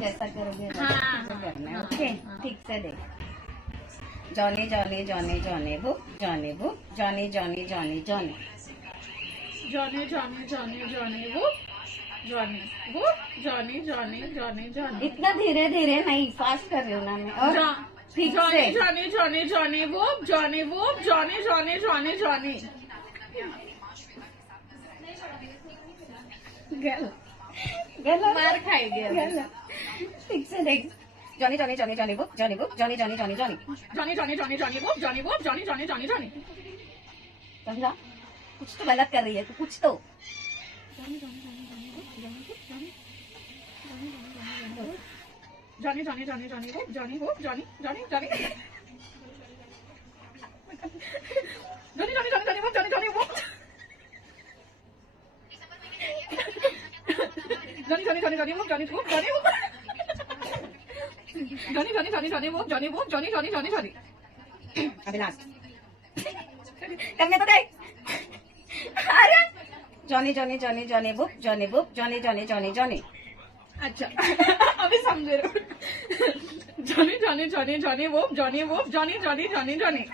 जैसा करोगे हाँ, वैसा करना है। ओके ठीक से देख। Johnny Johnny Johnny Johnny book Johnny book Johnny Johnny Johnny Johnny Johnny Johnny Johnny Johnny वो जॉनी जॉनी जॉनी जॉनी। इतना धीरे धीरे नहीं, फास्ट कर रही हूँ ना मैं। और ठीक जॉनी से जॉनी जॉनी जॉनी वो जॉनी जॉनी जॉनी जॉनी। गलत मार खाएगी अभी। गलत। ठीक से देख। Johnny Johnny Johnny Johnny book Johnny book Johnny Johnny Johnny Johnny Johnny Johnny Johnny Johnny वो जॉनी जॉनी जॉनी जॉनी। समझा? कुछ तो गलत कर रही है तू, कुछ तो। जॉनी जॉनी जॉनी जॉनी वो Johnny Johnny Johnny Johnny. Johnny Johnny Johnny Johnny वो जॉनी जॉनी वो। जॉनी जॉनी जॉनी जॉनी वो जॉनी वो जॉनी वो। जॉनी जॉनी जॉनी जॉनी वो जॉनी जॉनी जॉनी जॉनी। अभी लास्ट करने तो देख। अरे Johnny Johnny Johnny Johnny book Johnny book Johnny Johnny Johnny Johnny. अच्छा अभी समझे। जॉनी जॉनी जॉनी जॉनी वो जॉनी जॉनी जॉनी जॉनी।